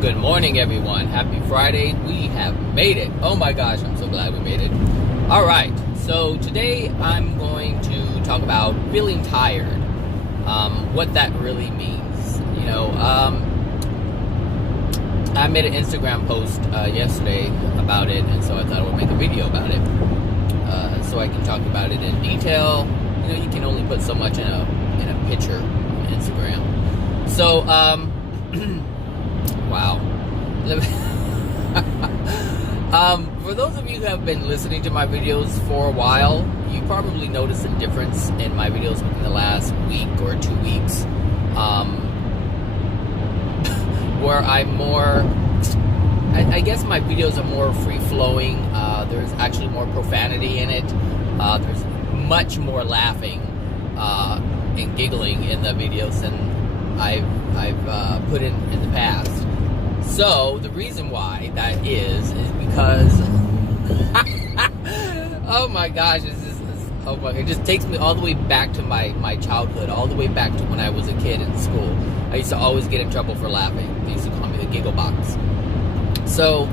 Good morning, everyone. Happy Friday. We have made it. Oh my gosh, I'm so glad we made it. All right, so today I'm going to talk about feeling tired, what that really means. I made an Instagram post yesterday about it, and so I thought I would make a video about it so I can talk about it in detail. You can only put so much in a picture on Instagram. So, wow. For those of you who have been listening to my videos for a while, you probably noticed a difference in my videos within the last week or 2 weeks, where I'm more, I guess my videos are more free-flowing. There's actually more profanity in it. There's much more laughing and giggling in the videos than I've put in the past. So the reason why that is because oh my gosh, it just takes me all the way back to my childhood, all the way back to when I was a kid in school. I used to always get in trouble for laughing. They used to call me the giggle box. So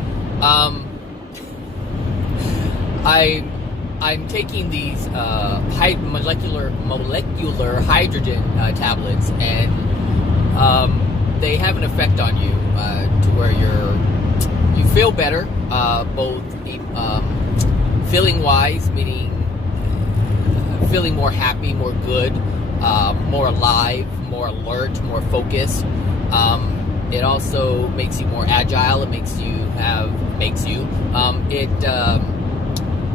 I'm taking these molecular hydrogen tablets, and they have an effect on you to where you feel better, both feeling wise, meaning feeling more happy, more good, more alive, more alert, more focused. It also makes you more agile.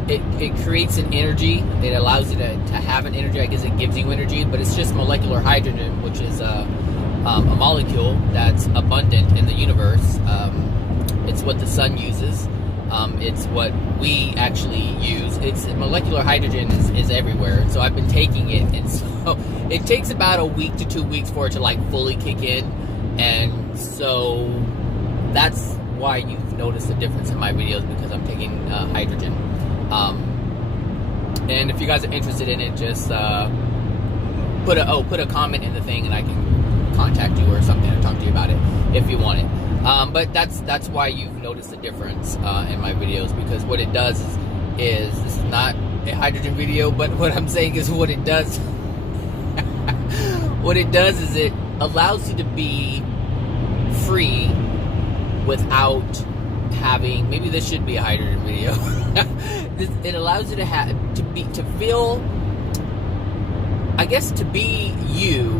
It creates an energy. It allows you to have an energy. I guess it gives you energy, but it's just molecular hydrogen, which is a molecule that's abundant in the universe. It's what the sun uses. It's what we actually use. Molecular hydrogen is everywhere. So I've been taking it, and so it takes about a week to 2 weeks for it to fully kick in, and so that's why you've noticed a difference in my videos, because I'm taking hydrogen. And if you guys are interested in it, just put a comment in the thing, and I can contact you or something to talk to you about it if you want it. But that's why you've noticed a difference in my videos, because what it does is this is not a hydrogen video, but what I'm saying is what it does. What it does is it allows you to be free without having. Maybe this should be a hydrogen video. It allows you to feel, I guess, to be you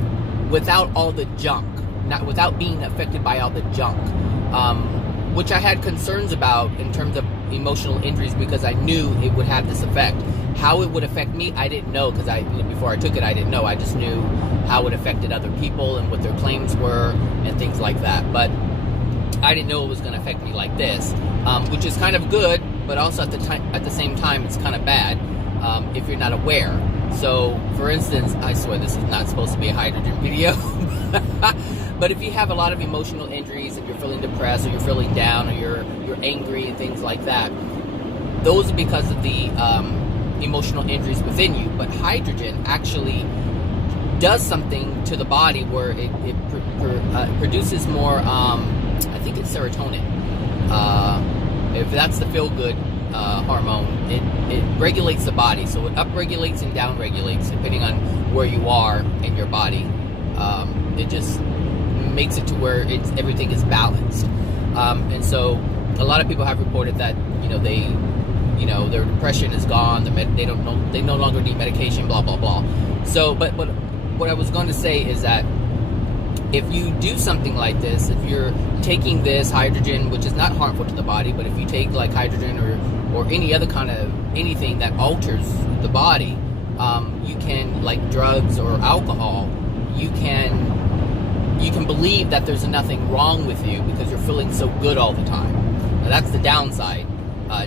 without all the junk, not without being affected by all the junk, which I had concerns about in terms of emotional injuries, because I knew it would have this effect. How it would affect me, I didn't know, because before I took it, I didn't know. I just knew how it affected other people and what their claims were and things like that. But I didn't know it was going to affect me like this, which is kind of good, but also at the same time, it's kind of bad if you're not aware. So, for instance, I swear this is not supposed to be a hydrogen video, but if you have a lot of emotional injuries, if you're feeling depressed or you're feeling down or you're angry and things like that, those are because of the emotional injuries within you. But hydrogen actually does something to the body where it produces more, I think it's serotonin. If that's the feel-good hormone, it regulates the body, so it upregulates and downregulates depending on where you are in your body. It just makes it to where everything is balanced, and so a lot of people have reported that their depression is gone. They no longer need medication. Blah blah blah. So, but what I was going to say is that if you do something like this, if you're taking this hydrogen, which is not harmful to the body, but if you take like hydrogen or any other kind of anything that alters the body, you can, like drugs or alcohol, you can believe that there's nothing wrong with you because you're feeling so good all the time. Now, that's the downside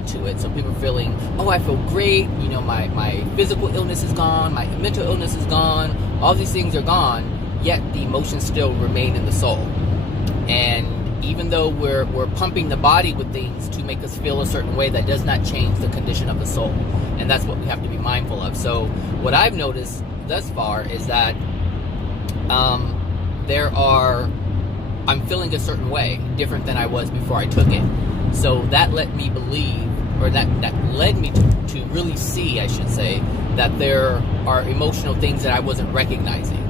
to it. So people are feeling, oh, I feel great, my physical illness is gone, my mental illness is gone, all these things are gone, yet the emotions still remain in the soul. And even though we're pumping the body with things to make us feel a certain way, that does not change the condition of the soul. And that's what we have to be mindful of. So what I've noticed thus far is that there are I'm feeling a certain way, different than I was before I took it. So that let me believe, or that led me to really see, I should say, that there are emotional things that I wasn't recognizing.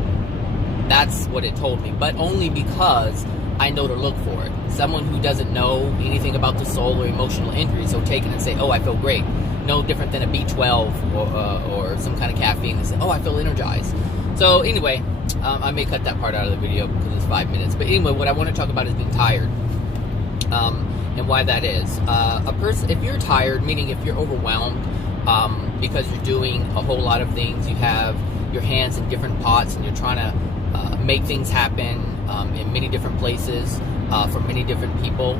That's what it told me, but only because I know to look for it. Someone who doesn't know anything about the soul or emotional injuries will take it and say, oh, I feel great. No different than a B12 or some kind of caffeine and say, oh, I feel energized. So anyway, I may cut that part out of the video because it's 5 minutes. But anyway, what I want to talk about is being tired, and why that is. A person, if you're tired, meaning if you're overwhelmed because you're doing a whole lot of things, you have your hands in different pots and you're trying to make things happen in many different places for many different people.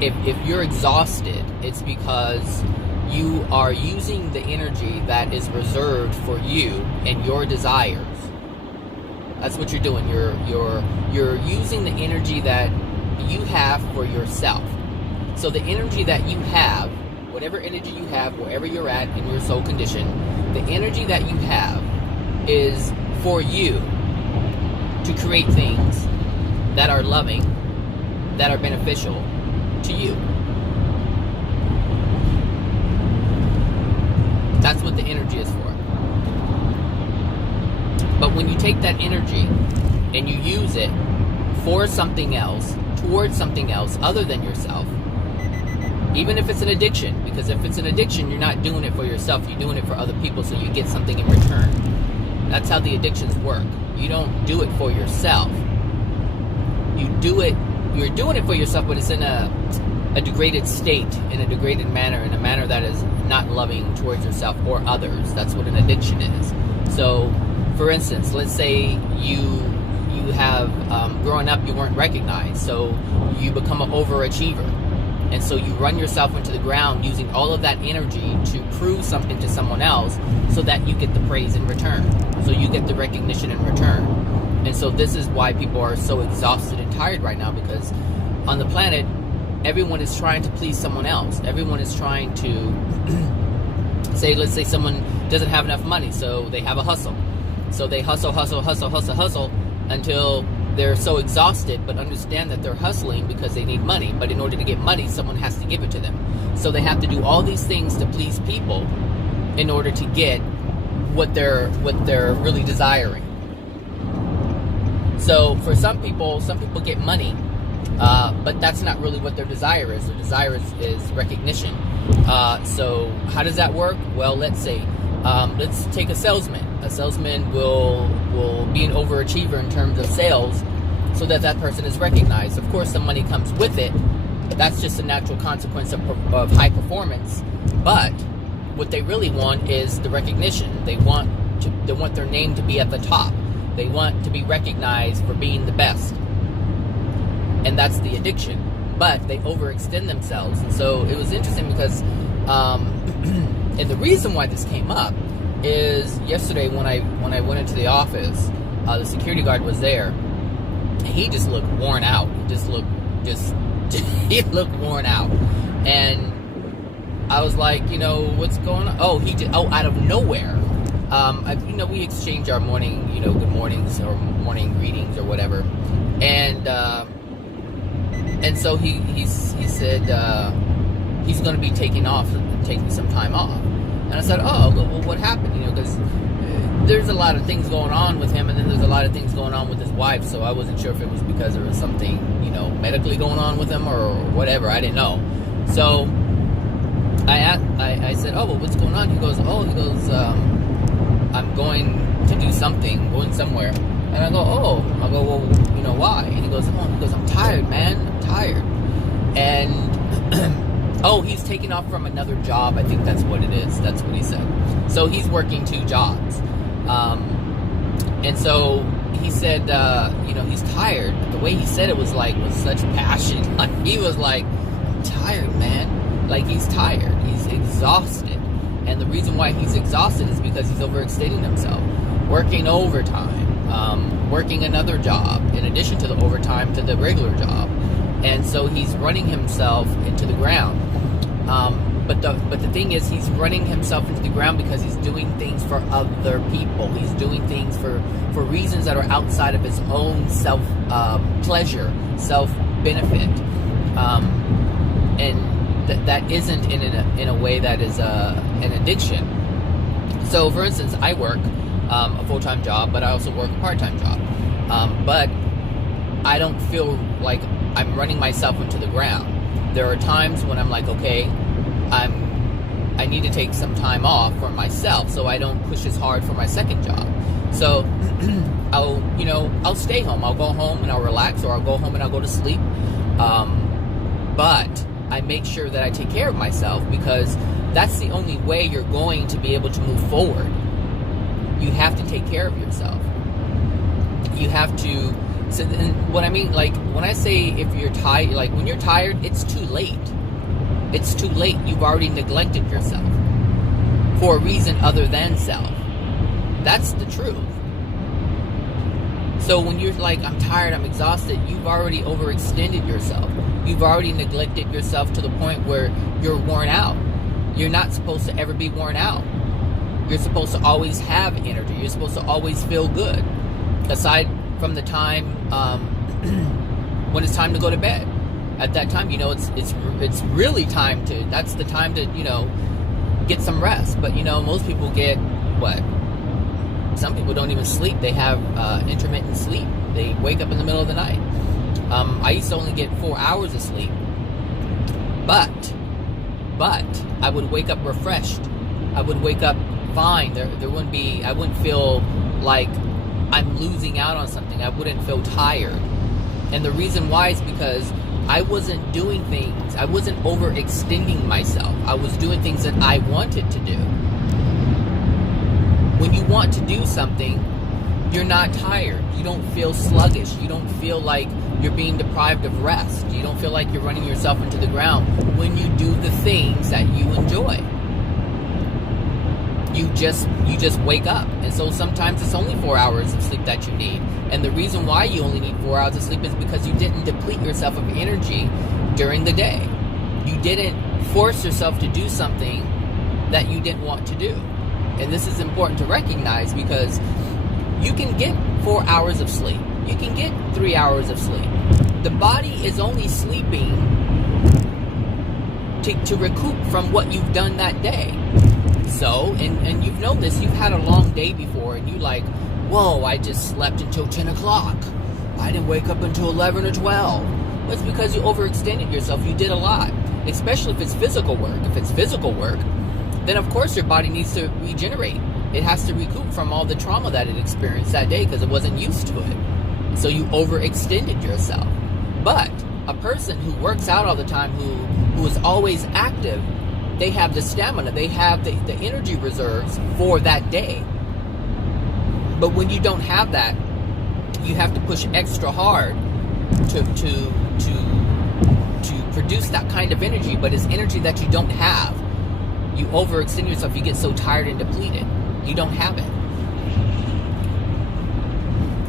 If you're exhausted, it's because you are using the energy that is reserved for you and your desires. That's what you're doing. You're using the energy that you have for yourself. So the energy that you have, whatever energy you have, wherever you're at in your soul condition, the energy that you have is for you to create things that are loving, that are beneficial to you. That's what the energy is for. But when you take that energy and you use it for something else, towards something else other than yourself, even if it's an addiction, because if it's an addiction, you're not doing it for yourself, you're doing it for other people so you get something in return. That's how the addictions work. You don't do it for yourself. You're doing it for yourself, but it's in a degraded state, in a degraded manner, in a manner that is not loving towards yourself or others. That's what an addiction is. So, for instance, let's say you have, growing up, you weren't recognized, so you become an overachiever. And so you run yourself into the ground using all of that energy to prove something to someone else so that you get the praise in return. So you get the recognition in return. And so this is why people are so exhausted and tired right now, because on the planet, everyone is trying to please someone else. Everyone is trying to say, let's say someone doesn't have enough money, so they have a hustle. So they hustle until they're so exhausted, but understand that they're hustling because they need money. But in order to get money, someone has to give it to them. So they have to do all these things to please people in order to get what they're really desiring. So for some people get money, but that's not really what their desire is. Their desire is recognition. So how does that work? Well, let's say, let's take a salesman. A salesman will be an overachiever in terms of sales so that person is recognized. Of course, some money comes with it. That's just a natural consequence of high performance. But what they really want is the recognition. They want their name to be at the top. They want to be recognized for being the best. And that's the addiction. But they overextend themselves. And so it was interesting because, and the reason why this came up is yesterday when I went into the office, the security guard was there. He just looked worn out. He looked worn out. And I was like, what's going on? Out of nowhere. We exchange our morning, good mornings or morning greetings or whatever. And so he said he's going to be taking some time off. And I said, well, what happened? Because there's a lot of things going on with him, and then there's a lot of things going on with his wife. So I wasn't sure if it was because there was something, medically going on with him or whatever. I didn't know. So I said, well, what's going on? He goes, I'm going to do something, going somewhere. And I go, well, why? And he goes, I'm tired, man. I'm tired. And he's taking off from another job. I think that's what it is. That's what he said. So he's working 2 jobs. And so he said, he's tired. But the way he said it was with such passion. Like he was like, I'm tired, man. Like he's tired. He's exhausted. And the reason why he's exhausted is because he's overextending himself. Working overtime. Working another job in addition to the overtime to the regular job. And so he's running himself into the ground. But the thing is, he's running himself into the ground because he's doing things for other people. He's doing things for reasons that are outside of his own self pleasure, self benefit, and that isn't in a way that is an addiction. So, for instance, I work a full-time job, but I also work a part-time job. But I don't feel like I'm running myself into the ground. There are times when I'm like, okay, I need to take some time off for myself, so I don't push as hard for my second job. So I'll stay home. I'll go home and I'll relax, or I'll go home and I'll go to sleep. But I make sure that I take care of myself, because that's the only way you're going to be able to move forward. You have to take care of yourself. You have to. So then, what I mean, like when I say if you're tired, like when you're tired, it's too late. It's too late. You've already neglected yourself for a reason other than self. That's the truth. So when you're like, I'm tired, I'm exhausted, you've already overextended yourself. You've already neglected yourself to the point where you're worn out. You're not supposed to ever be worn out. You're supposed to always have energy. You're supposed to always feel good. Aside from the time when it's time to go to bed. At that time, it's really time to. That's the time to get some rest. But most people get what? Some people don't even sleep. They have intermittent sleep. They wake up in the middle of the night. I used to only get 4 hours of sleep, but I would wake up refreshed. I would wake up fine. There wouldn't be. I wouldn't feel like I'm losing out on something. I wouldn't feel tired. And the reason why is because I wasn't doing things. I wasn't overextending myself. I was doing things that I wanted to do. When you want to do something, you're not tired. You don't feel sluggish. You don't feel like you're being deprived of rest. You don't feel like you're running yourself into the ground when you do the things that you enjoy. You just wake up. And so sometimes it's only 4 hours of sleep that you need. And the reason why you only need 4 hours of sleep is because you didn't deplete yourself of energy during the day. You didn't force yourself to do something that you didn't want to do. And this is important to recognize, because you can get 4 hours of sleep. You can get 3 hours of sleep. The body is only sleeping to recoup from what you've done that day. So, and you've known this, you've had a long day before, and you like, whoa, I just slept until 10 o'clock. I didn't wake up until 11 or 12. That's because you overextended yourself. You did a lot, especially if it's physical work. If it's physical work, then of course your body needs to regenerate. It has to recoup from all the trauma that it experienced that day because it wasn't used to it. So you overextended yourself. But a person who works out all the time, who is always active, they have the stamina, they have the energy reserves for that day. But when you don't have that, you have to push extra hard to produce that kind of energy. But it's energy that you don't have. You overextend yourself, you get so tired and depleted. You don't have it.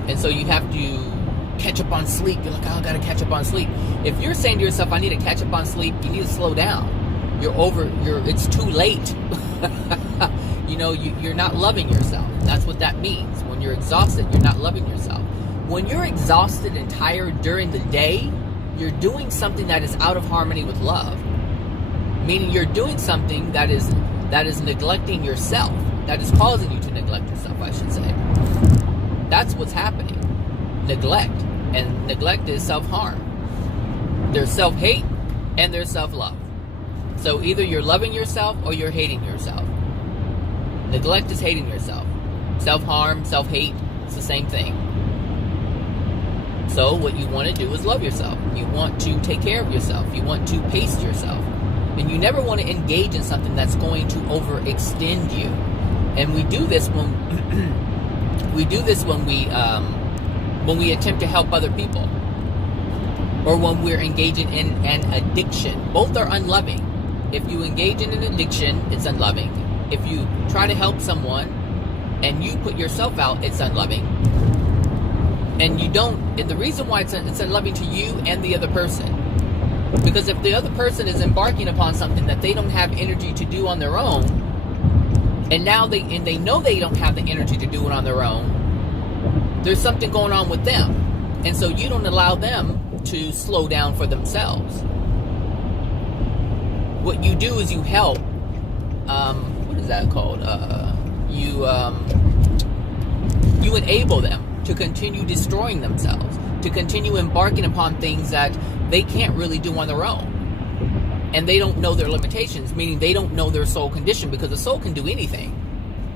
And so you have to catch up on sleep. You're like, oh, I gotta catch up on sleep. If you're saying to yourself, I need to catch up on sleep, you need to slow down. It's too late. You're not loving yourself. That's what that means. When you're exhausted, you're not loving yourself. When you're exhausted and tired during the day, you're doing something that is out of harmony with love. Meaning you're doing something that is neglecting yourself. That is causing you to neglect yourself, I should say. That's what's happening. Neglect. And neglect is self-harm. There's self-hate and there's self-love. So either you're loving yourself or you're hating yourself. Neglect is hating yourself. Self-harm, self-hate, it's the same thing. So what you want to do is love yourself. You want to take care of yourself. You want to pace yourself. And you never want to engage in something that's going to overextend you. And we do this when we attempt to help other people, or when we're engaging in an addiction. Both are unloving. If you engage in an addiction, it's unloving. If you try to help someone and you put yourself out, it's unloving. And the reason why it's unloving to you and the other person Because if the other person is embarking upon something that they don't have energy to do on their own, and now they know they don't have the energy to do it on their own, there's something going on with them. And so you don't allow them to slow down for themselves. What you do is you help, what is that called? You enable them to continue destroying themselves, to continue embarking upon things that they can't really do on their own. And they don't know their limitations, meaning they don't know their soul condition, because a soul can do anything.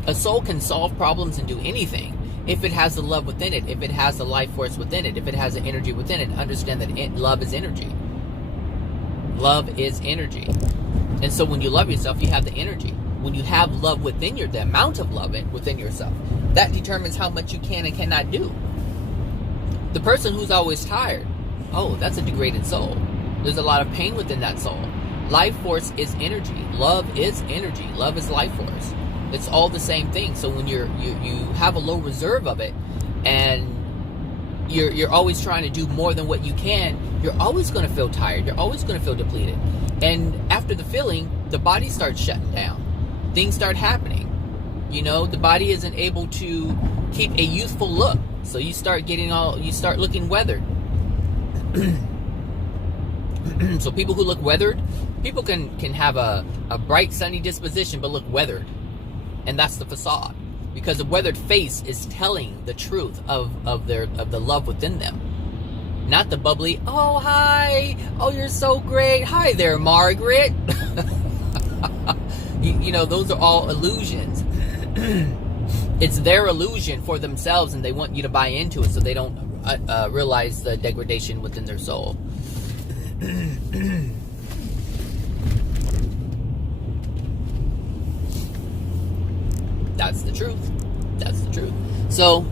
A soul can solve problems and do anything if it has the love within it, if it has the life force within it, if it has the energy within it. Understand that love is energy. Love is energy. And so when you love yourself, you have the energy. When you have love within the amount of love within yourself, that determines how much you can and cannot do. The person who's always tired, oh, that's a degraded soul. There's a lot of pain within that soul. Life force is energy. Love is energy. Love is life force. It's all the same thing. So when you have a low reserve of it, and you're always trying to do more than what you can, you're always going to feel tired. You're always going to feel depleted. And after the feeling, the body starts shutting down. Things start happening. You know, the body isn't able to keep a youthful look. So you start looking weathered. So people who look weathered, people can have a bright, sunny disposition, but look weathered. And that's the facade. Because a weathered face is telling the truth of the love within them. Not the bubbly, oh, hi, oh, you're so great, hi there, Margaret. you know, those are all illusions. It's their illusion for themselves, and they want you to buy into it so they don't realize the degradation within their soul. That's the truth. That's the truth. So,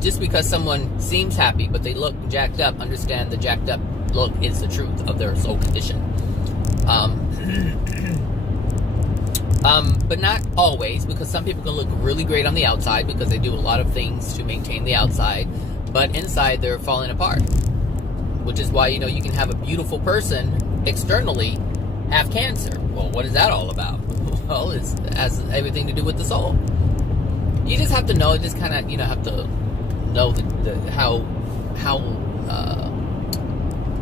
just because someone seems happy but they look jacked up, understand the jacked up look is the truth of their soul condition. But not always, because some people can look really great on the outside because they do a lot of things to maintain the outside, but inside they're falling apart. Which is why, you know, you can have a beautiful person externally have cancer. Well, what is that all about? Well, it has everything to do with the soul. You just have to know, just kind of, you know, have to know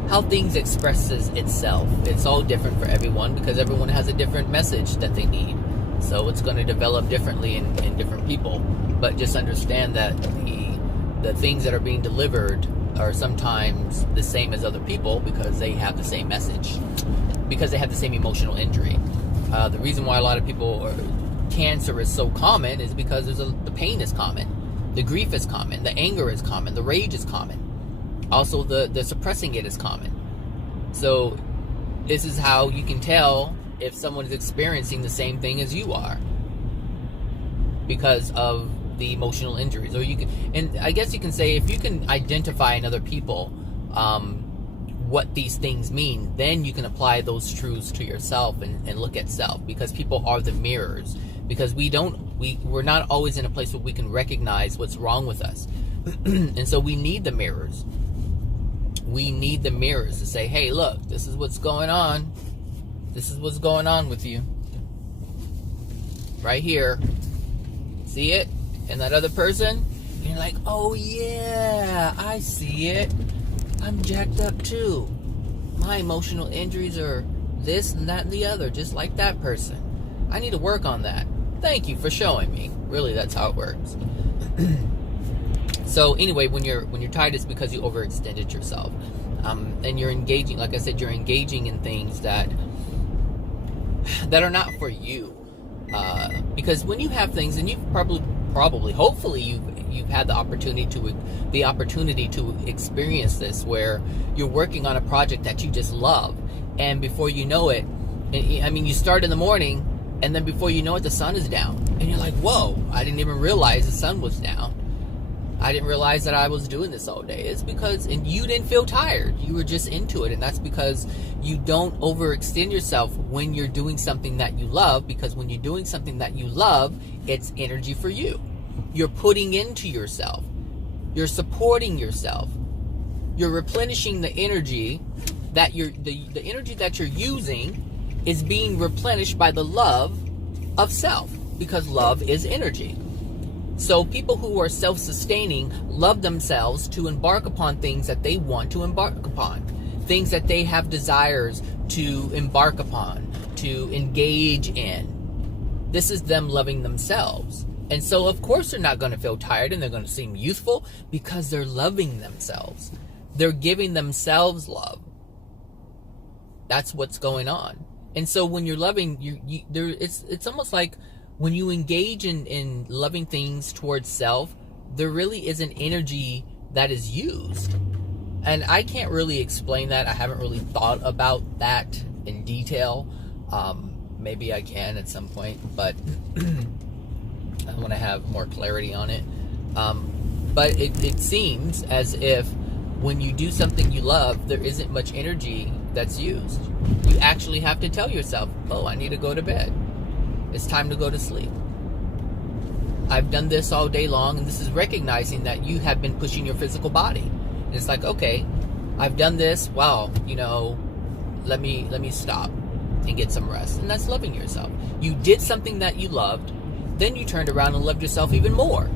how things expresses itself. It's all different for everyone because everyone has a different message that they need. So it's going to develop differently in different people. But just understand that the things that are being delivered are sometimes the same as other people because they have the same message, because they have the same emotional injury. The reason why a lot of people cancer is so common is because the pain is common, the grief is common, the anger is common, the rage is common. Also, the suppressing it is common. So this is how you can tell if someone is experiencing the same thing as you are because of the emotional injuries. Or you can, and I guess you can say, if you can identify in other people what these things mean, then you can apply those truths to yourself and look at self, because people are the mirrors. Because we're not always in a place where we can recognize what's wrong with us. And so we need the mirrors. We need the mirrors to say, hey, look, this is what's going on. This is what's going on with you. Right here. See it? And that other person? And you're like, oh yeah, I see it. I'm jacked up too. My emotional injuries are this and that and the other, just like that person. I need to work on that. Thank you for showing me. Really, that's how it works. So anyway, when you're tired, it's because you overextended yourself, and you're engaging. Like I said, you're engaging in things that are not for you. Because when you have things, and you've probably, hopefully, you've had the opportunity to experience this, where you're working on a project that you just love, and before you know it, I mean, you start in the morning, and then before you know it, the sun is down, and you're like, whoa! I didn't even realize the sun was down. I didn't realize that I was doing this all day. It's because, and you didn't feel tired. You were just into it. And that's because you don't overextend yourself when you're doing something that you love, because when you're doing something that you love, it's energy for you. You're putting into yourself. You're supporting yourself. You're replenishing the energy that the energy that you're using is being replenished by the love of self, because love is energy. So people who are self-sustaining love themselves to embark upon things that they want to embark upon, things that they have desires to embark upon, to engage in. This is them loving themselves. And so of course they're not going to feel tired, and they're going to seem youthful, because they're loving themselves. They're giving themselves love. That's what's going on. And so when you're loving, it's almost like when you engage in loving things towards self, there really is an energy that is used. And I can't really explain that. I haven't really thought about that in detail. Maybe I can at some point, but I want to have more clarity on it. But it seems as if when you do something you love, there isn't much energy that's used. You actually have to tell yourself, oh, I need to go to bed. It's time to go to sleep. I've done this all day long, and this is recognizing that you have been pushing your physical body. And it's like, okay, I've done this. Wow, let me stop and get some rest. And that's loving yourself. You did something that you loved, then you turned around and loved yourself even more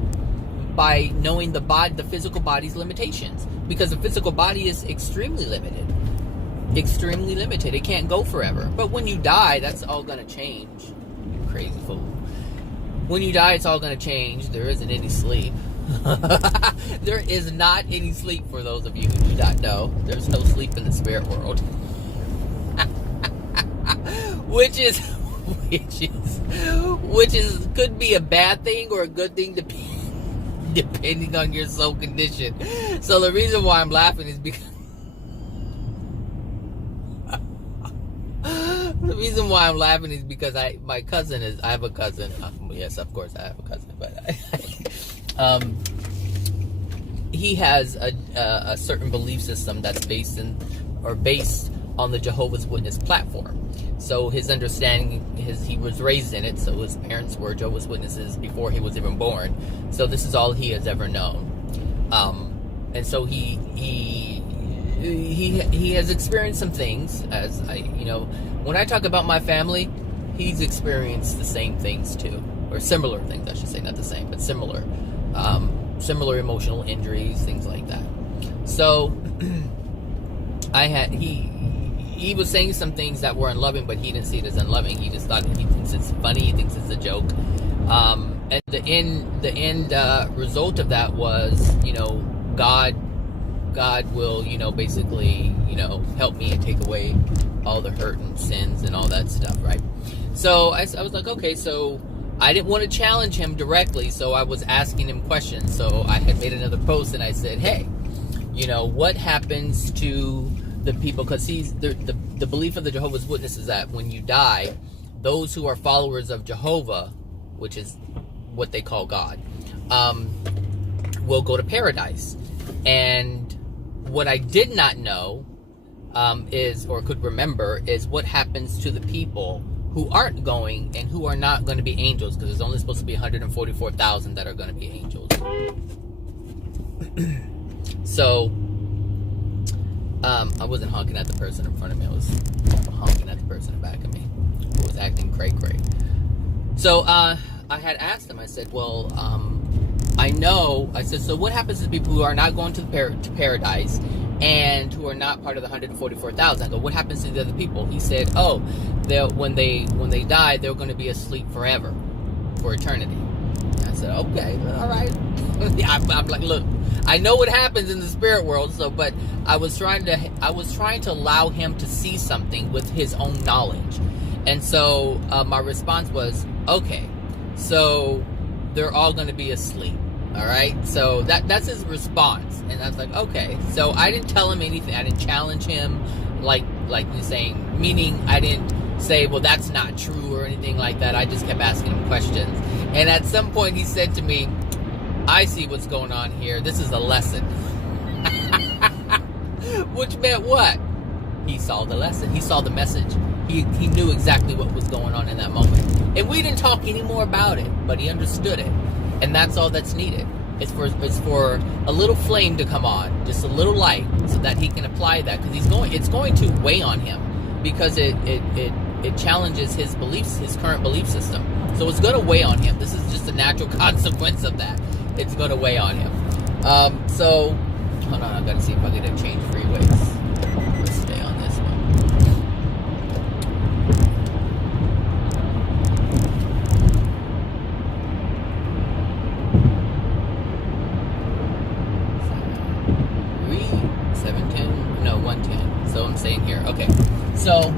by knowing the physical body's limitations, because the physical body is extremely limited. Extremely limited. It can't go forever. But when you die, that's all going to change. You crazy fool. When you die, it's all going to change. There isn't any sleep. There is not any sleep, for those of you who do not know. There's no sleep in the spirit world. which is could be a bad thing or a good thing, depending on your soul condition. So the reason why I'm laughing is because I have a cousin. Yes, of course I have a cousin, but he has a certain belief system that's based on the Jehovah's Witness platform. So his understanding, he was raised in it, so his parents were Jehovah's Witnesses before he was even born. So this is all he has ever known. And so he has experienced some things, when I talk about my family, he's experienced the same things too, or similar things, I should say, not the same, but similar emotional injuries, things like that. So he was saying some things that were unloving, but he didn't see it as unloving. He just thought, he thinks it's funny, he thinks it's a joke. And the end result of that was, God will, basically, help me and take away all the hurt and sins and all that stuff, right? So I was like, okay, so I didn't want to challenge him directly, so I was asking him questions. So I had made another post and I said, hey, what happens to the people? Because the belief of the Jehovah's Witnesses is that when you die, those who are followers of Jehovah, which is what they call God, will go to paradise. And what I did not know could remember is what happens to the people who aren't going and who are not going to be angels, because there's only supposed to be 144,000 that are going to be angels. So I wasn't honking at the person in front of me, I was honking at the person in back of me who was acting cray. So I had asked him, I said, well, I said, so what happens to people who are not going to paradise and who are not part of the 144,000? I go, what happens to the other people? He said, oh, when they die, they're going to be asleep forever, for eternity. And I said, okay, all right. I'm like, look, I know what happens in the spirit world, but I was trying to allow him to see something with his own knowledge. And so my response was, okay, so they're all going to be asleep. All right, so that's his response, and I was like, okay. So I didn't tell him anything. I didn't challenge him, like you're saying. Meaning, I didn't say, well, that's not true or anything like that. I just kept asking him questions, and at some point, he said to me, "I see what's going on here. This is a lesson." Which meant what? He saw the lesson. He saw the message. He knew exactly what was going on in that moment, and we didn't talk any more about it, but he understood it. And that's all that's needed. It's for a little flame to come on, just a little light, so that he can apply that, because it's going to weigh on him, because it challenges his beliefs, his current belief system. So it's going to weigh on him. This is just a natural consequence of that. It's going to weigh on him. So hold on, I've got to see if I get to change freeways. Let's stay on this one. No, 110. So I'm saying here. Okay. So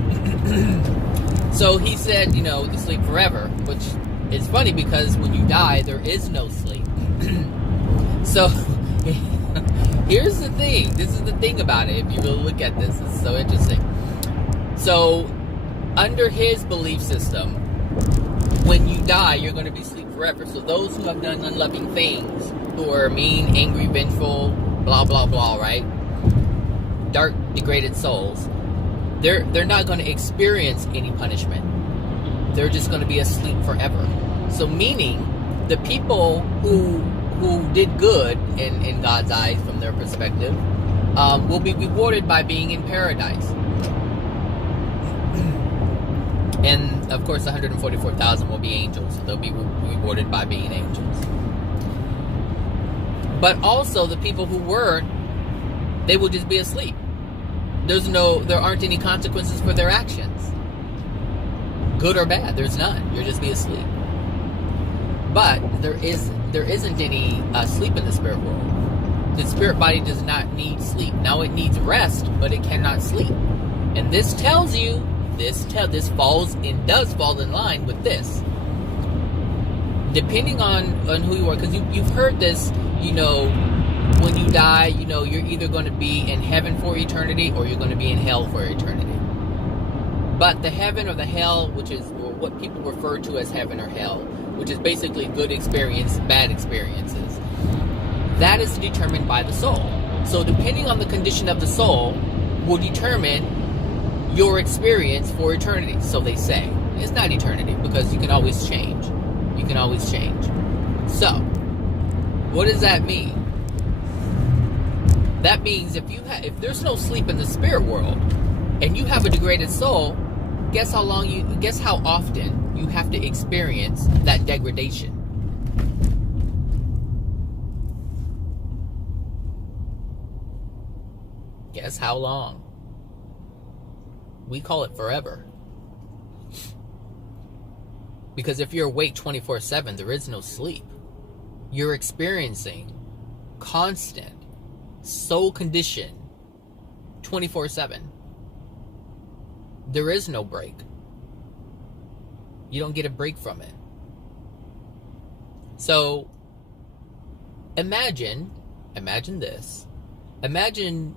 he said, you sleep forever, which is funny because when you die, there is no sleep. So here's the thing. This is the thing about it. If you really look at this, it's so interesting. So under his belief system, when you die, you're going to be asleep forever. So those who have done unloving things, who are mean, angry, vengeful, blah, blah, blah, right? Dark, degraded souls, they're not going to experience any punishment. They're just going to be asleep forever. So meaning the people who did good in God's eyes from their perspective will be rewarded by being in paradise. And of course 144,000 will be angels, so they'll be rewarded by being angels. But also the people who weren't, they will just be asleep. There aren't any consequences for their actions. Good or bad, there's none. You'll just be asleep. But there isn't any sleep in the spirit world. The spirit body does not need sleep. Now it needs rest, but it cannot sleep. And this tells you, this does fall in line with this. Depending on who you are, because you've heard this, when you die, you're either going to be in heaven for eternity or you're going to be in hell for eternity. But the heaven or the hell, which is what people refer to as heaven or hell, which is basically good experience, bad experiences, that is determined by the soul. So depending on the condition of the soul will determine your experience for eternity. So they say. It's not eternity, because you can always change. You can always change. So, what does that mean? That means if there's no sleep in the spirit world and you have a degraded soul, guess how often you have to experience that degradation. Guess how long? We call it forever. Because if you're awake 24/7, there is no sleep. You're experiencing constant soul condition 24/7. There is no break. You don't get a break from it. So imagine this. Imagine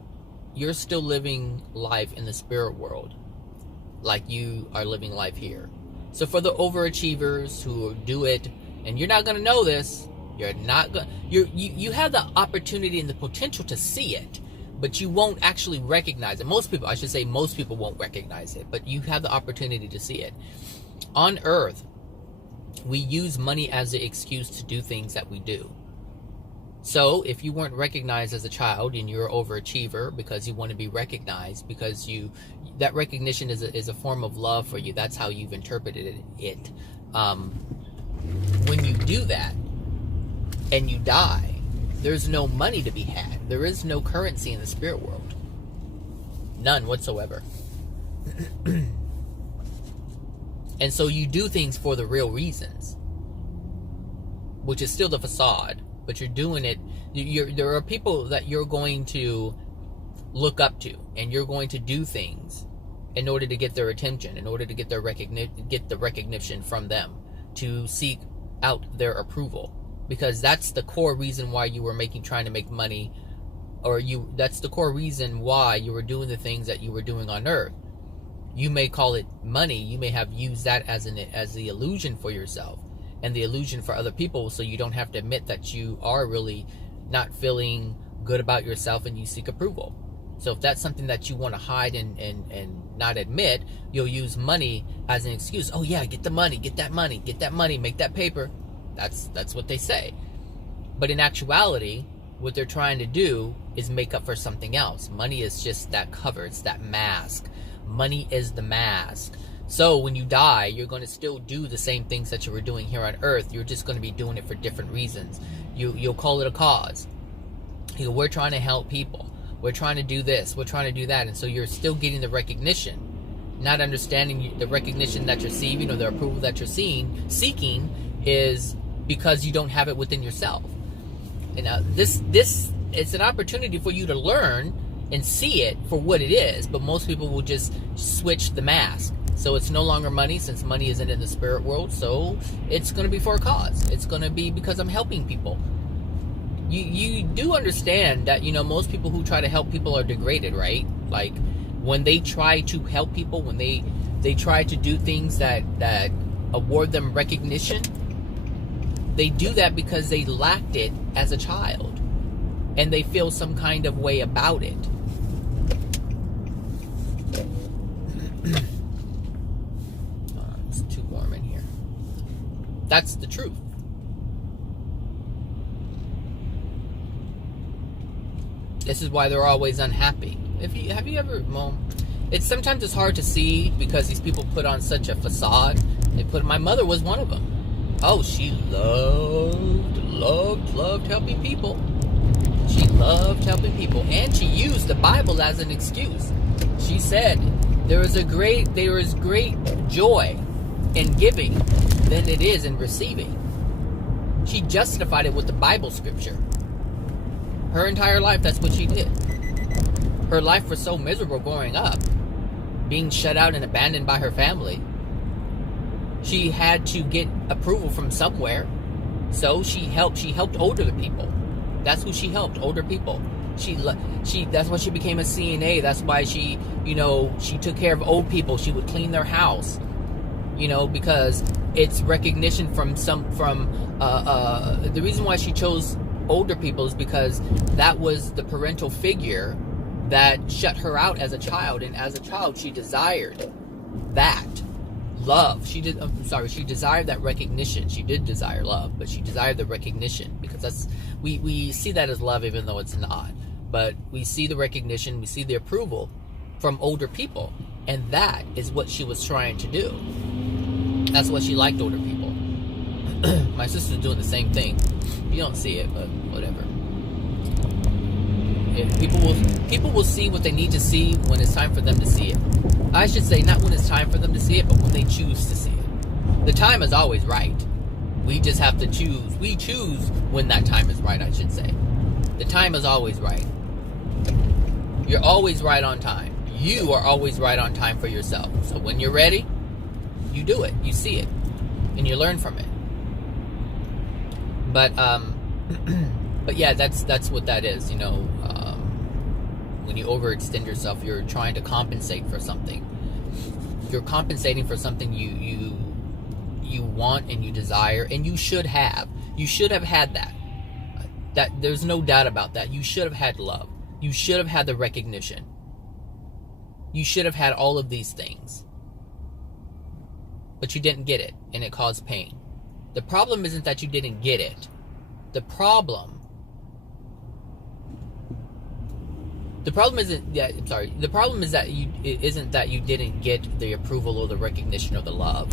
you're still living life in the spirit world like you are living life here. So for the overachievers who do it, and you're not going to know this, you have the opportunity and the potential to see it, but you won't actually recognize it. Most people won't recognize it, but you have the opportunity to see it. On earth, we use money as the excuse to do things that we do. So if you weren't recognized as a child and you're an overachiever because you want to be recognized, because that recognition is a form of love for you, that's how you've interpreted it. When you do that and you die, there's no money to be had. There is no currency in the spirit world. None whatsoever. And so you do things for the real reasons, which is still the facade, but you're doing it. There are people that you're going to look up to, and you're going to do things in order to get their attention, in order to get the recognition from them, to seek out their approval, because that's the core reason why you were trying to make money, that's the core reason why you were doing the things that you were doing on earth. You may call it money. You may have used that as the illusion for yourself and the illusion for other people, so you don't have to admit that you are really not feeling good about yourself and you seek approval. So if that's something that you want to hide and not admit, you'll use money as an excuse. Oh yeah, get the money, get that money, make that paper. That's what they say. But in actuality, what they're trying to do is make up for something else. Money is just that cover. It's that mask. Money is the mask. So when you die, you're going to still do the same things that you were doing here on earth. You're just going to be doing it for different reasons. You'll call it a cause. We're trying to help people. We're trying to do this. We're trying to do that. And so you're still getting the recognition. Not understanding the recognition that you're receiving or the approval that you're seeking is because you don't have it within yourself. And this it's an opportunity for you to learn and see it for what it is. But most people will just switch the mask. So it's no longer money, since money isn't in the spirit world. So it's going to be for a cause. It's going to be because I'm helping people. You do understand that, most people who try to help people are degraded, right? Like, when they try to help people, when they try to do things that award them recognition, they do that because they lacked it as a child. And they feel some kind of way about it. It's too warm in here. That's the truth. This is why they're always unhappy. Have you ever, sometimes it's hard to see because these people put on such a facade. My mother was one of them. Oh, she loved helping people. She loved helping people, and she used the Bible as an excuse. She said, there is great joy in giving than it is in receiving. She justified it with the Bible scripture. Her entire life, that's what she did. Her life was so miserable growing up, being shut out and abandoned by her family. She had to get approval from somewhere, so she helped older people. That's who she helped, older people. That's why she became a CNA. That's why she took care of old people. She would clean their house, because it's recognition the reason why she chose older people is because that was the parental figure that shut her out as a child, and as a child she desired that love. She desired that recognition. She did desire love, but she desired the recognition, because we see that as love even though it's not. But we see the recognition, we see the approval from older people, and that is what she was trying to do. That's what she liked, older people. My sister's doing the same thing. You don't see it, but whatever. People will see what they need to see when it's time for them to see it. I should say, not when it's time for them to see it, but when they choose to see it. The time is always right. We just have to choose. We choose when that time is right, I should say. The time is always right. You're always right on time. You are always right on time for yourself. So when you're ready, you do it. You see it. And you learn from it. But yeah, that's what that is, when you overextend yourself, you're trying to compensate for something. You're compensating for something you want and you desire, and you should have. You should have had that. There's no doubt about that. You should have had love. You should have had the recognition. You should have had all of these things. But you didn't get it, and it caused pain. The problem isn't that you didn't get it. The problem isn't that you didn't get the approval or the recognition or the love.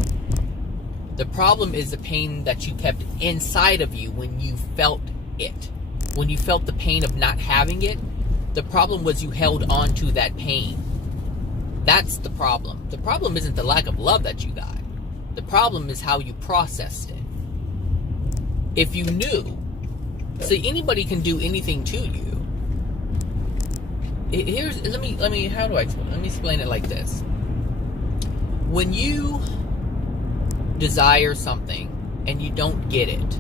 The problem is the pain that you kept inside of you when you felt it. When you felt the pain of not having it, the problem was you held on to that pain. That's the problem. The problem isn't the lack of love that you got. The problem is how you processed it. If you knew, see, anybody can do anything to you. Let me explain it like this. When you desire something and you don't get it,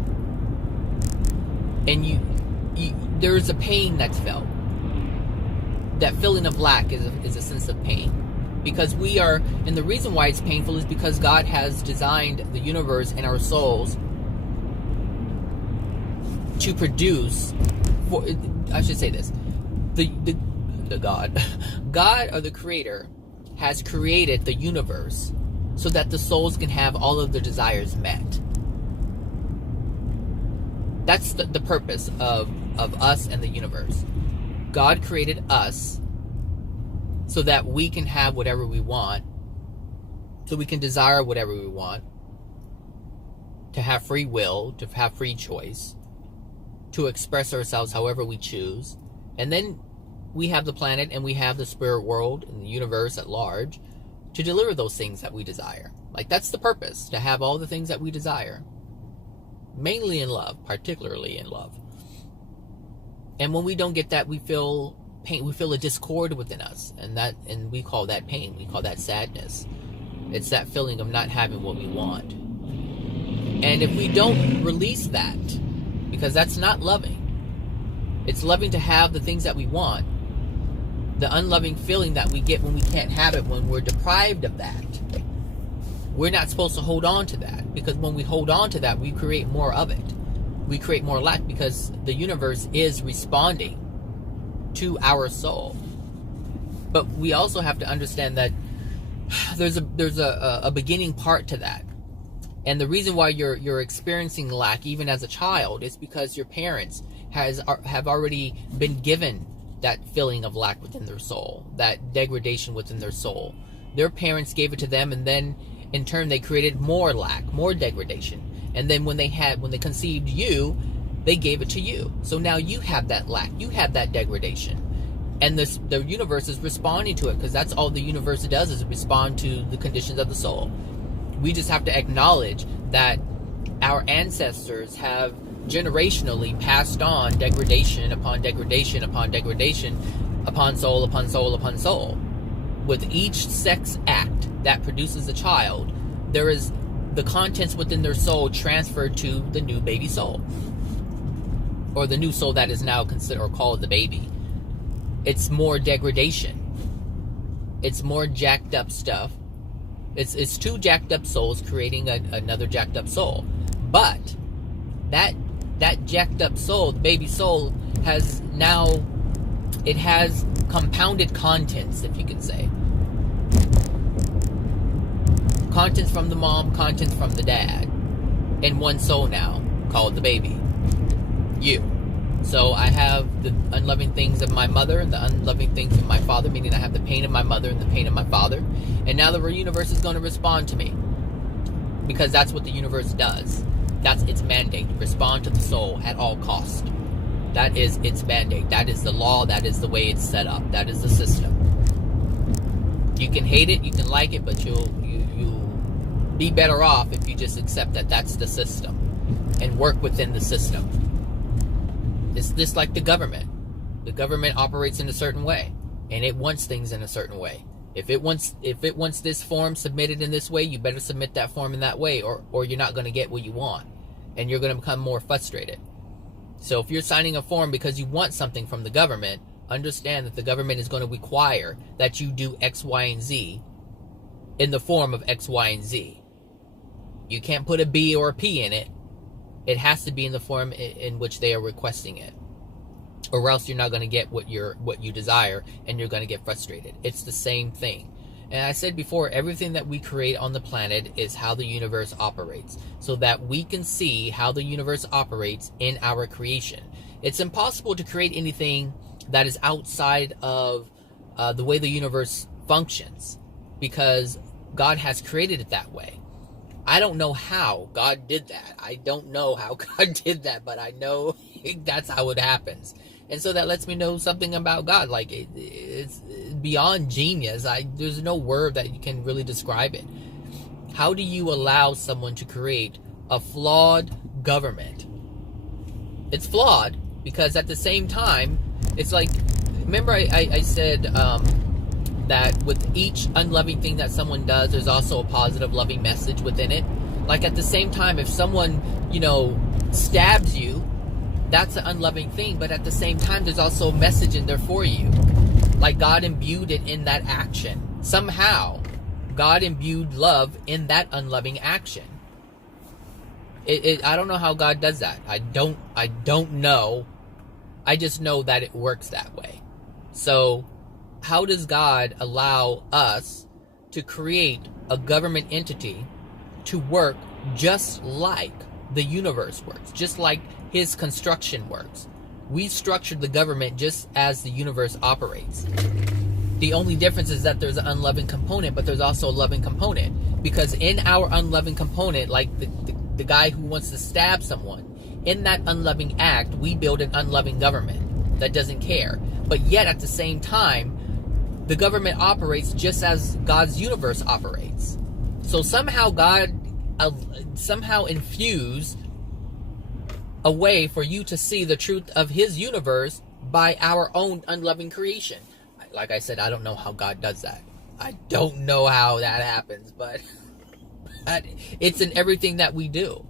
and you there's a pain that's felt. That feeling of lack is a sense of pain. Because we are, and the reason why it's painful is because God has designed the universe and our souls to produce, I should say this, God or the Creator has created the universe so that the souls can have all of their desires met. That's the purpose of us and the universe. God created us so that we can have whatever we want, so we can desire whatever we want, to have free will, to have free choice, to express ourselves however we choose. And then we have the planet and we have the spirit world and the universe at large to deliver those things that we desire. Like, that's the purpose, to have all the things that we desire. Mainly in love, particularly in love. And when we don't get that, we feel pain, we feel a discord within us, and we call that pain, we call that sadness. It's that feeling of not having what we want. And if we don't release that, because that's not loving. It's loving to have the things that we want. The unloving feeling that we get when we can't have it, when we're deprived of that. We're not supposed to hold on to that, because when we hold on to that, we create more of it. We create more lack, because the universe is responding to our soul. But we also have to understand that there's a beginning part to that. And the reason why you're experiencing lack even as a child is because your parents have already been given that feeling of lack within their soul, that degradation within their soul. Their parents gave it to them, and then in turn they created more lack, more degradation. And then when they conceived you, they gave it to you. So now you have that lack, you have that degradation. And the universe is responding to it, because that's all the universe does, is respond to the conditions of the soul. We just have to acknowledge that our ancestors have generationally passed on degradation upon degradation upon degradation, upon soul upon soul upon soul. With each sex act that produces a child, there is the contents within their soul transferred to the new baby soul, or the new soul that is now considered or called the baby. It's more degradation. It's more jacked up stuff. It's two jacked up souls creating another jacked up soul. But that jacked up soul, the baby soul, has compounded contents, if you can say. Contents from the mom, contents from the dad, in one soul now, called the baby. You. So I have the unloving things of my mother and the unloving things of my father, meaning I have the pain of my mother and the pain of my father. And now the universe is going to respond to me, because that's what the universe does. That's its mandate. Respond to the soul at all cost. That is its mandate. That is the law. That is the way it's set up. That is the system. You can hate it, you can like it, but you'll be better off if you just accept that that's the system and work within the system. It's just like the government. The government operates in a certain way, and it wants things in a certain way. If it wants this form submitted in this way, you better submit that form in that way, or you're not going to get what you want, and you're going to become more frustrated. So if you're signing a form because you want something from the government, understand that the government is going to require that you do X, Y, and Z in the form of X, Y, and Z. You can't put a B or a P in it. It has to be in the form in which they are requesting it, or else you're not going to get what you desire, and you're going to get frustrated. It's the same thing. And I said before, everything that we create on the planet is how the universe operates, so that we can see how the universe operates in our creation. It's impossible to create anything that is outside of the way the universe functions, because God has created it that way. I don't know how God did that. I don't know how God did that, but I know that's how it happens. And so that lets me know something about God. Like, it's beyond genius. There's no word that you can really describe it. How do you allow someone to create a flawed government? It's flawed because at the same time, it's like, remember I said that with each unloving thing that someone does, there's also a positive, loving message within it. Like, at the same time, if someone, stabs you, that's an unloving thing, but at the same time, there's also a message in there for you. Like, God imbued it in that action. Somehow, God imbued love in that unloving action. I don't know how God does that. I don't know. I just know that it works that way. So, how does God allow us to create a government entity to work just like the universe works, just like his construction works. We structured the government just as the universe operates. The only difference is that there's an unloving component, but there's also a loving component. Because in our unloving component, like the guy who wants to stab someone, in that unloving act, we build an unloving government that doesn't care. But yet, at the same time, the government operates just as God's universe operates. So somehow God somehow infused a way for you to see the truth of his universe by our own unloving creation. Like I said, I don't know how God does that. I don't know how that happens, but it's in everything that we do.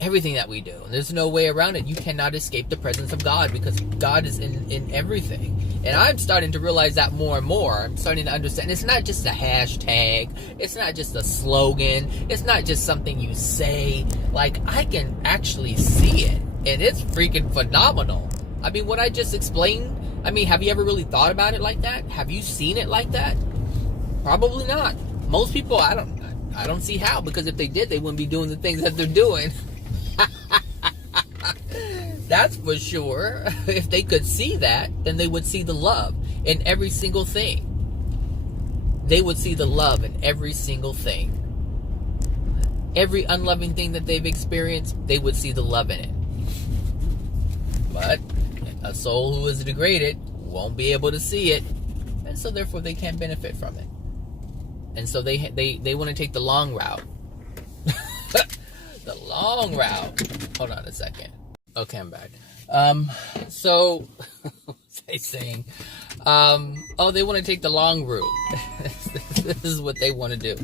Everything that we do. There's no way around it. You cannot escape the presence of God because God is in everything. And I'm starting to realize that more and more. I'm starting to understand. It's not just a hashtag. It's not just a slogan. It's not just something you say. Like, I can actually see it. And it's freaking phenomenal. I mean, what I just explained, I mean, have you ever really thought about it like that? Have you seen it like that? Probably not. Most people, I don't see how, because if they did, they wouldn't be doing the things that they're doing. That's for sure. If they could see that, then they would see the love in every single thing. They would see the love in every single thing. Every unloving thing that they've experienced, they would see the love in it. But a soul who is degraded won't be able to see it, and so therefore they can't benefit from it. And so they want to take the long route. The long route. Hold on a second. Okay, I'm back. So what was I saying? They want to take the long route. This is what they want to do.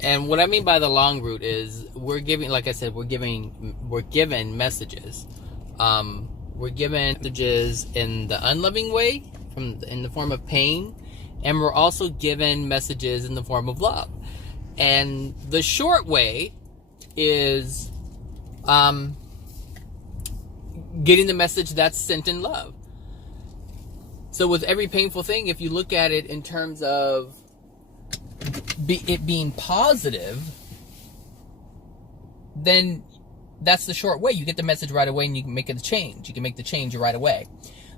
And what I mean by the long route is we're giving, like I said, we're given messages. We're given messages in the unloving way, in the form of pain, and we're also given messages in the form of love. And the short way is getting the message that's sent in love. So with every painful thing, if you look at it in terms of it being positive, then that's the short way. You get the message right away and you can make the change. You can make the change right away.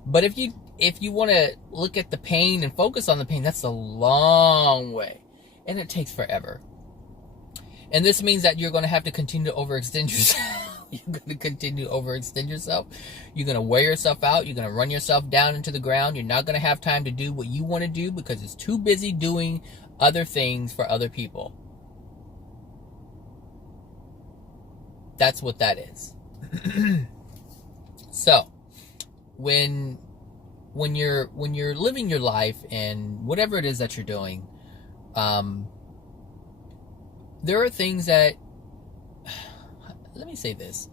But if you want to look at the pain and focus on the pain, that's a long way. And it takes forever. And this means that you're going to have to continue to overextend yourself. You're going to continue to overextend yourself. You're going to wear yourself out. You're going to run yourself down into the ground. You're not going to have time to do what you want to do because it's too busy doing other things for other people. That's what that is. So, when you're living your life and whatever it is that you're doing, there are things that, let me say this.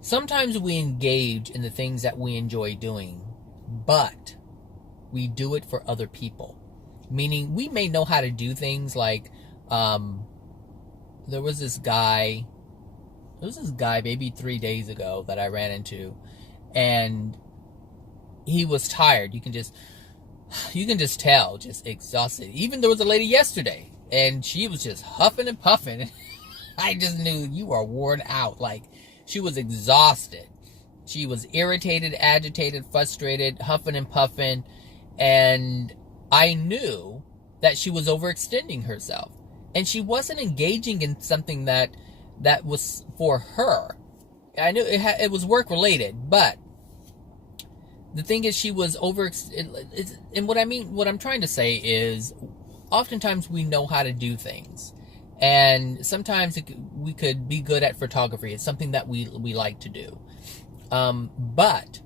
Sometimes we engage in the things that we enjoy doing, but we do it for other people. Meaning, we may know how to do things like, there was this guy maybe 3 days ago that I ran into, and he was tired. You can just tell, just exhausted. Even there was a lady yesterday, and she was just huffing and puffing. I just knew you are worn out. Like, she was exhausted. She was irritated, agitated, frustrated, huffing and puffing, and I knew that she was overextending herself. And she wasn't engaging in something that was for her. I knew it was work related, but the thing is, she was and what I'm trying to say is, oftentimes we know how to do things, and sometimes we could be good at photography. It's something that we like to do, but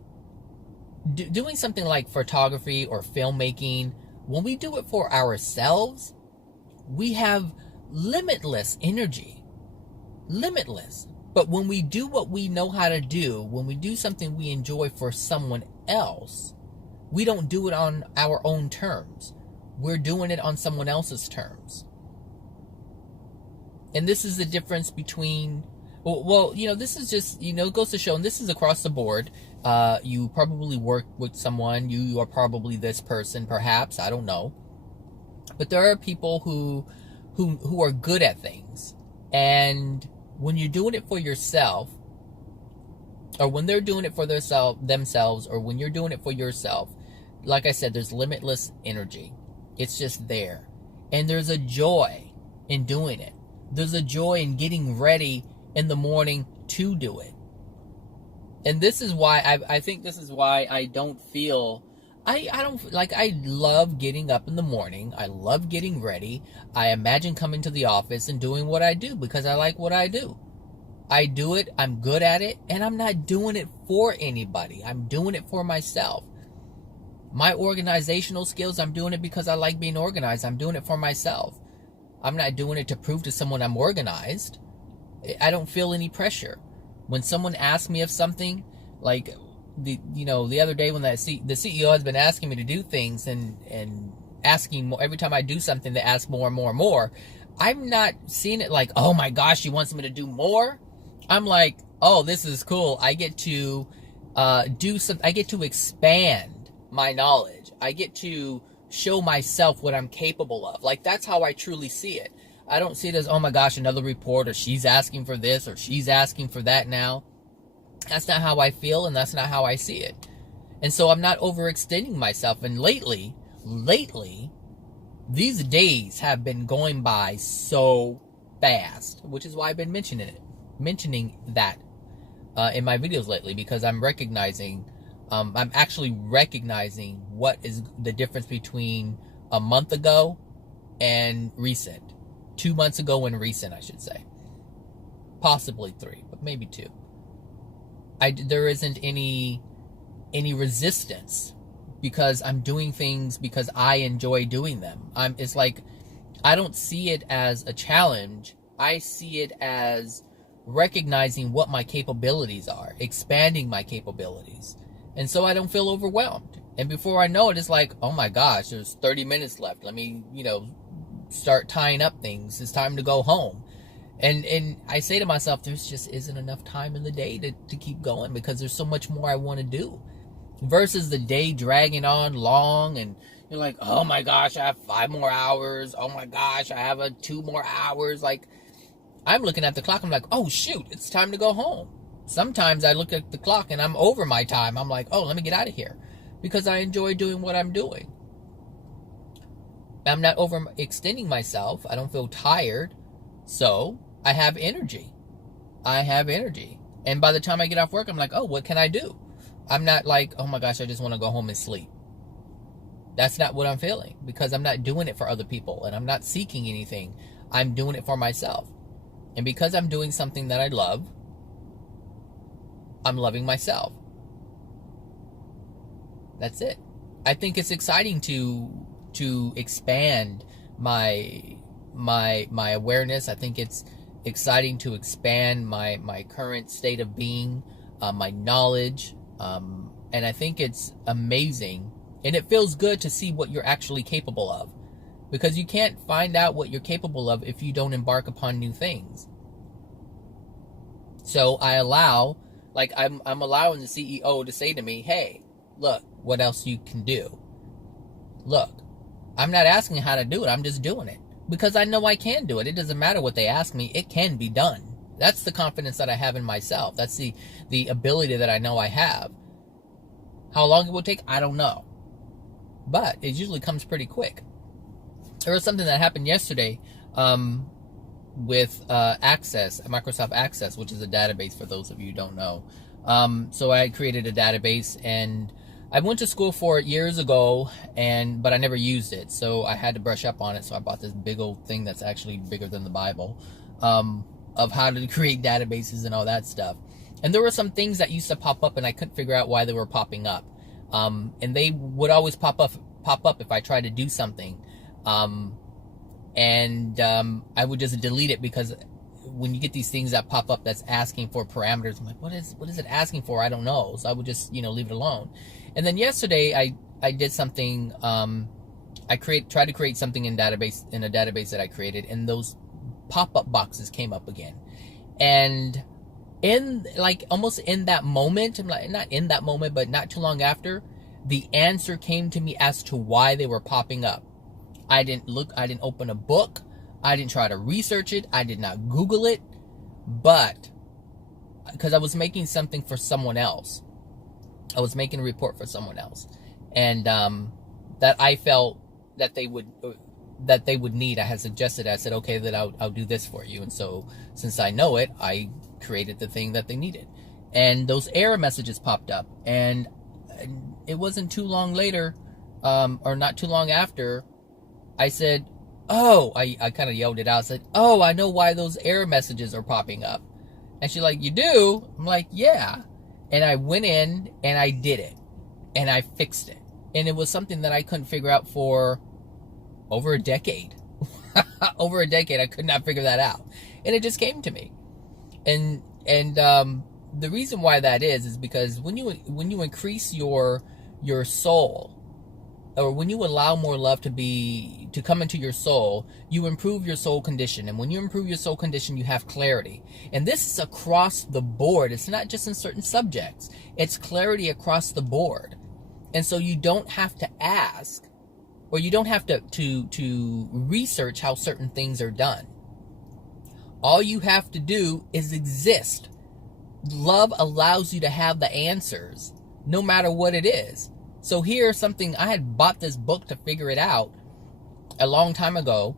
doing something like photography or filmmaking, when we do it for ourselves, we have limitless energy. Limitless. But when we do what we know how to do, when we do something we enjoy for someone else, we don't do it on our own terms. We're doing it on someone else's terms. And this is the difference between, this is just, it goes to show, and this is across the board. You probably work with someone, you are probably this person, perhaps, I don't know. But there are people who are good at things. And when you're doing it for yourself, or when they're doing it for themselves, or when you're doing it for yourself, like I said, there's limitless energy. It's just there. And there's a joy in doing it. There's a joy in getting ready in the morning to do it. And this is why I think this is why I don't feel, I don't, like, I love getting up in the morning. I love getting ready. I imagine coming to the office and doing what I do because I like what I do. I do it, I'm good at it, and I'm not doing it for anybody. I'm doing it for myself. My organizational skills, I'm doing it because I like being organized. I'm doing it for myself. I'm not doing it to prove to someone I'm organized. I don't feel any pressure. When someone asks me of something, like the other day when the CEO has been asking me to do things and asking more, every time I do something, they ask more and more and more. I'm not seeing it like, oh my gosh, she wants me to do more. I'm like, oh, this is cool. I get to I get to expand my knowledge. I get to show myself what I'm capable of. Like, that's how I truly see it. I don't see it as, oh my gosh, another report, or she's asking for this, or she's asking for that now. That's not how I feel, and that's not how I see it. And so I'm not overextending myself. And lately, these days have been going by so fast, which is why I've been mentioning that in my videos lately, because I'm actually recognizing what is the difference between a month ago and recent. 2 months ago and recent, I should say. Possibly 3, but maybe 2. There isn't any resistance because I'm doing things because I enjoy doing them. It's like, I don't see it as a challenge. I see it as recognizing what my capabilities are, expanding my capabilities. And so I don't feel overwhelmed. And before I know it, it's like, oh my gosh, there's 30 minutes left. Let me, start tying up things. It's time to go home. And I say to myself, there's just isn't enough time in the day to keep going because there's so much more I want to do. Versus the day dragging on long and you're like, oh my gosh, I have 5 more hours. Oh my gosh, I have 2 more hours. Like, I'm looking at the clock. I'm like, oh shoot, it's time to go home. Sometimes I look at the clock and I'm over my time. I'm like, oh, let me get out of here because I enjoy doing what I'm doing. I'm not overextending myself. I don't feel tired. So I have energy. And by the time I get off work, I'm like, oh, what can I do? I'm not like, oh my gosh, I just want to go home and sleep. That's not what I'm feeling because I'm not doing it for other people and I'm not seeking anything. I'm doing it for myself. And because I'm doing something that I love, I'm loving myself. That's it. I think it's exciting to expand my awareness. I think it's exciting to expand my current state of being, my knowledge, and I think it's amazing, and it feels good to see what you're actually capable of, because you can't find out what you're capable of if you don't embark upon new things. So I allow, like, I'm allowing the CEO to say to me, hey, look what else you can do. Look, I'm not asking how to do it. I'm just doing it because I know I can do it. It doesn't matter what they ask me. It can be done. That's the confidence that I have in myself. That's the ability that I know I have. How long it will take, I don't know. But it usually comes pretty quick. There was something that happened yesterday with Access, Microsoft Access, which is a database for those of you who don't know. So I created a database, and I went to school for it years ago, but I never used it, so I had to brush up on it. So I bought this big old thing that's actually bigger than the Bible, of how to create databases and all that stuff. And there were some things that used to pop up, and I couldn't figure out why they were popping up. And they would always pop up if I tried to do something. I would just delete it, because when you get these things that pop up that's asking for parameters, I'm like, what is it asking for? I don't know. So I would just, leave it alone. And then yesterday I did something, I tried to create something in a database that I created, and those pop-up boxes came up again. And almost in that moment, I'm like, not in that moment, but not too long after, the answer came to me as to why they were popping up. I didn't open a book. I didn't try to research it. I did not Google it. But because I was making something for someone else. I was making a report for someone else, and that I felt that they would need. I had suggested. I said, okay, that I'll do this for you. And so, since I know it, I created the thing that they needed, and those error messages popped up, and it wasn't too long later, or not too long after, I said, oh, I kind of yelled it out. I said, oh, I know why those error messages are popping up. And she's like, you do? I'm like, yeah. And I went in and I did it. And I fixed it. And it was something that I couldn't figure out for over a decade. Over a decade, I could not figure that out. And it just came to me. And the reason why that is because when you increase your soul, or when you allow more love to come into your soul, you improve your soul condition. And when you improve your soul condition, you have clarity. And this is across the board. It's not just in certain subjects. It's clarity across the board. And so you don't have to ask, or you don't have to research how certain things are done. All you have to do is exist. Love allows you to have the answers, no matter what it is. So here's something, I had bought this book to figure it out a long time ago,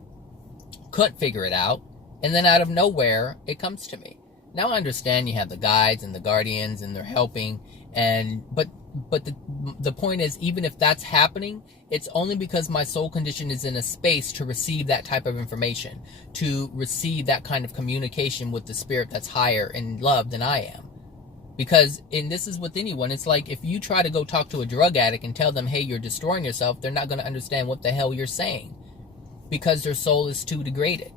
couldn't figure it out, and then out of nowhere, it comes to me. Now I understand you have the guides and the guardians and they're helping, but the point is, even if that's happening, it's only because my soul condition is in a space to receive that type of information, to receive that kind of communication with the spirit that's higher in love than I am. Because, and this is with anyone, it's like if you try to go talk to a drug addict and tell them, hey, you're destroying yourself, they're not going to understand what the hell you're saying, because their soul is too degraded.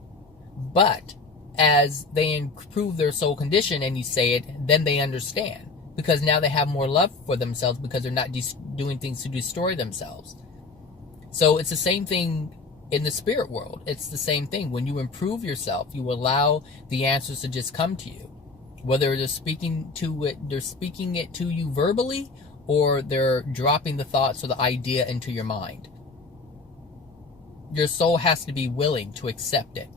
But as they improve their soul condition and you say it, then they understand, because now they have more love for themselves, because they're not doing things to destroy themselves. So it's the same thing in the spirit world. It's the same thing. When you improve yourself, you allow the answers to just come to you. Whether they're speaking it to you verbally, or they're dropping the thoughts or the idea into your mind. Your soul has to be willing to accept it.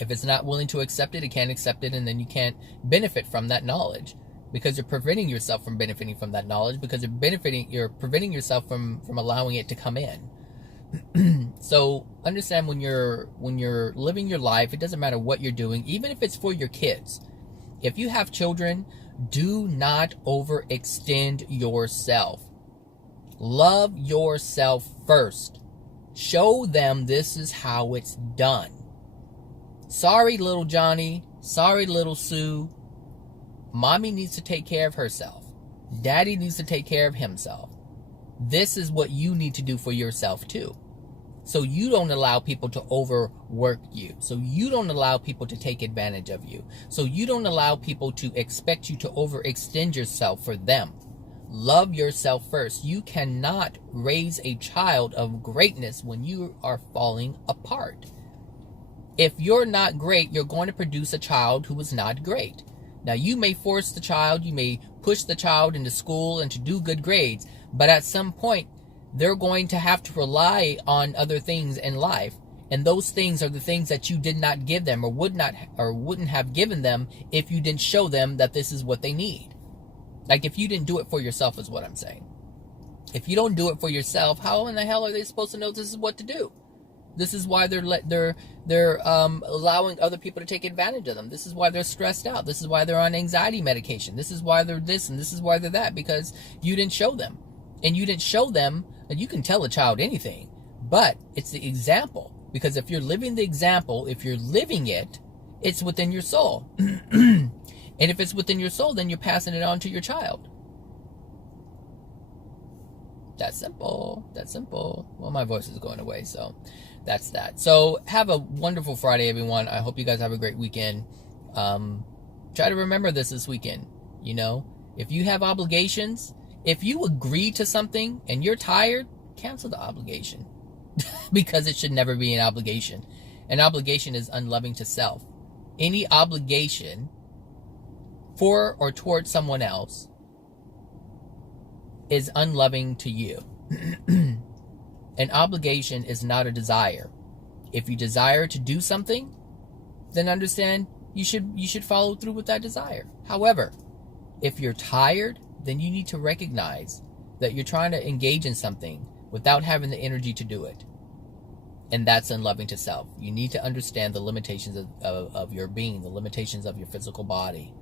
If it's not willing to accept it, it can't accept it, and then you can't benefit from that knowledge, because you're preventing yourself from benefiting from that knowledge, because you're preventing yourself from allowing it to come in. So understand, when you're living your life, it doesn't matter what you're doing, even if it's for your kids. If you have children, do not overextend yourself. Love yourself first. Show them this is how it's done. Sorry, little Johnny. Sorry, little Sue. Mommy needs to take care of herself. Daddy needs to take care of himself. This is what you need to do for yourself too. So you don't allow people to overwork you. So you don't allow people to take advantage of you. So you don't allow people to expect you to overextend yourself for them. Love yourself first. You cannot raise a child of greatness when you are falling apart. If you're not great, you're going to produce a child who is not great. Now, you may force the child, you may push the child into school and to do good grades, but at some point, they're going to have to rely on other things in life. And those things are the things that you did not give them, or wouldn't have given them if you didn't show them that this is what they need. Like, if you didn't do it for yourself is what I'm saying. If you don't do it for yourself, how in the hell are they supposed to know this is what to do? This is why they're allowing other people to take advantage of them. This is why they're stressed out. This is why they're on anxiety medication. This is why they're this, and this is why they're that, because you didn't show them. And you didn't show them. And you can tell a child anything, but it's the example. Because if you're living the example, if you're living it, it's within your soul. And if it's within your soul, then you're passing it on to your child. That's simple. That's simple. Well, my voice is going away, so that's that. So have a wonderful Friday, everyone. I hope you guys have a great weekend. Try to remember this weekend. You know, if you have obligations, if you agree to something and you're tired, cancel the obligation. Because it should never be an obligation. An obligation is unloving to self. Any obligation for or towards someone else is unloving to you. An obligation is not a desire. If you desire to do something, then understand you should follow through with that desire. However, if you're tired, then you need to recognize that you're trying to engage in something without having the energy to do it. And that's unloving to self. You need to understand the limitations of your being, the limitations of your physical body,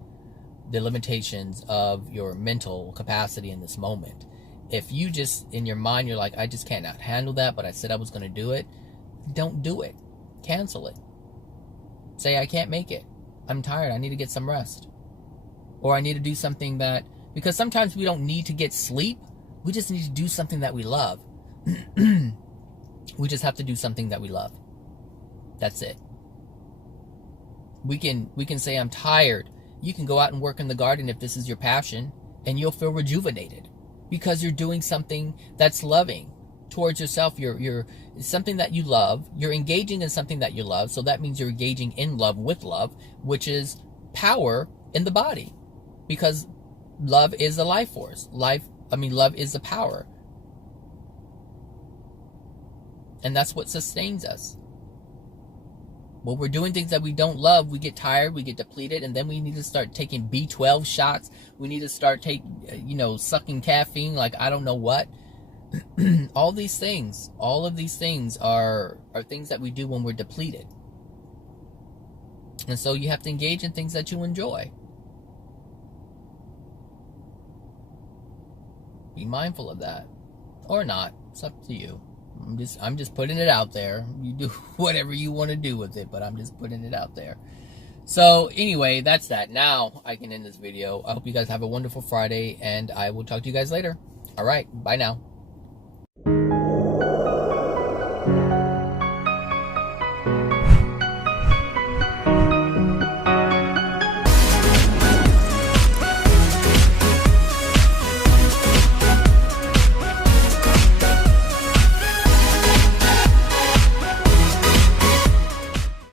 the limitations of your mental capacity in this moment. If you just, in your mind, you're like, I just cannot handle that, but I said I was going to do it, don't do it. Cancel it. Say, I can't make it. I'm tired. I need to get some rest. Or I need to do something that, because sometimes we don't need to get sleep. We just need to do something that we love. We just have to do something that we love. That's it. We can say, I'm tired. You can go out and work in the garden if this is your passion, and you'll feel rejuvenated because you're doing something that's loving towards yourself. You're something that you love. You're engaging in something that you love. So that means you're engaging in love with love, which is power in the body, because love is a life force. Love is the power. And that's what sustains us. When we're doing things that we don't love, we get tired, we get depleted, and then we need to start taking B12 shots. We need to start sucking caffeine like I don't know what. All of these things are things that we do when we're depleted. And so you have to engage in things that you enjoy. Be mindful of that. Or not. It's up to you. I'm just putting it out there. You do whatever you want to do with it, but I'm just putting it out there. So anyway, that's that. Now I can end this video. I hope you guys have a wonderful Friday, and I will talk to you guys later. All right. Bye now.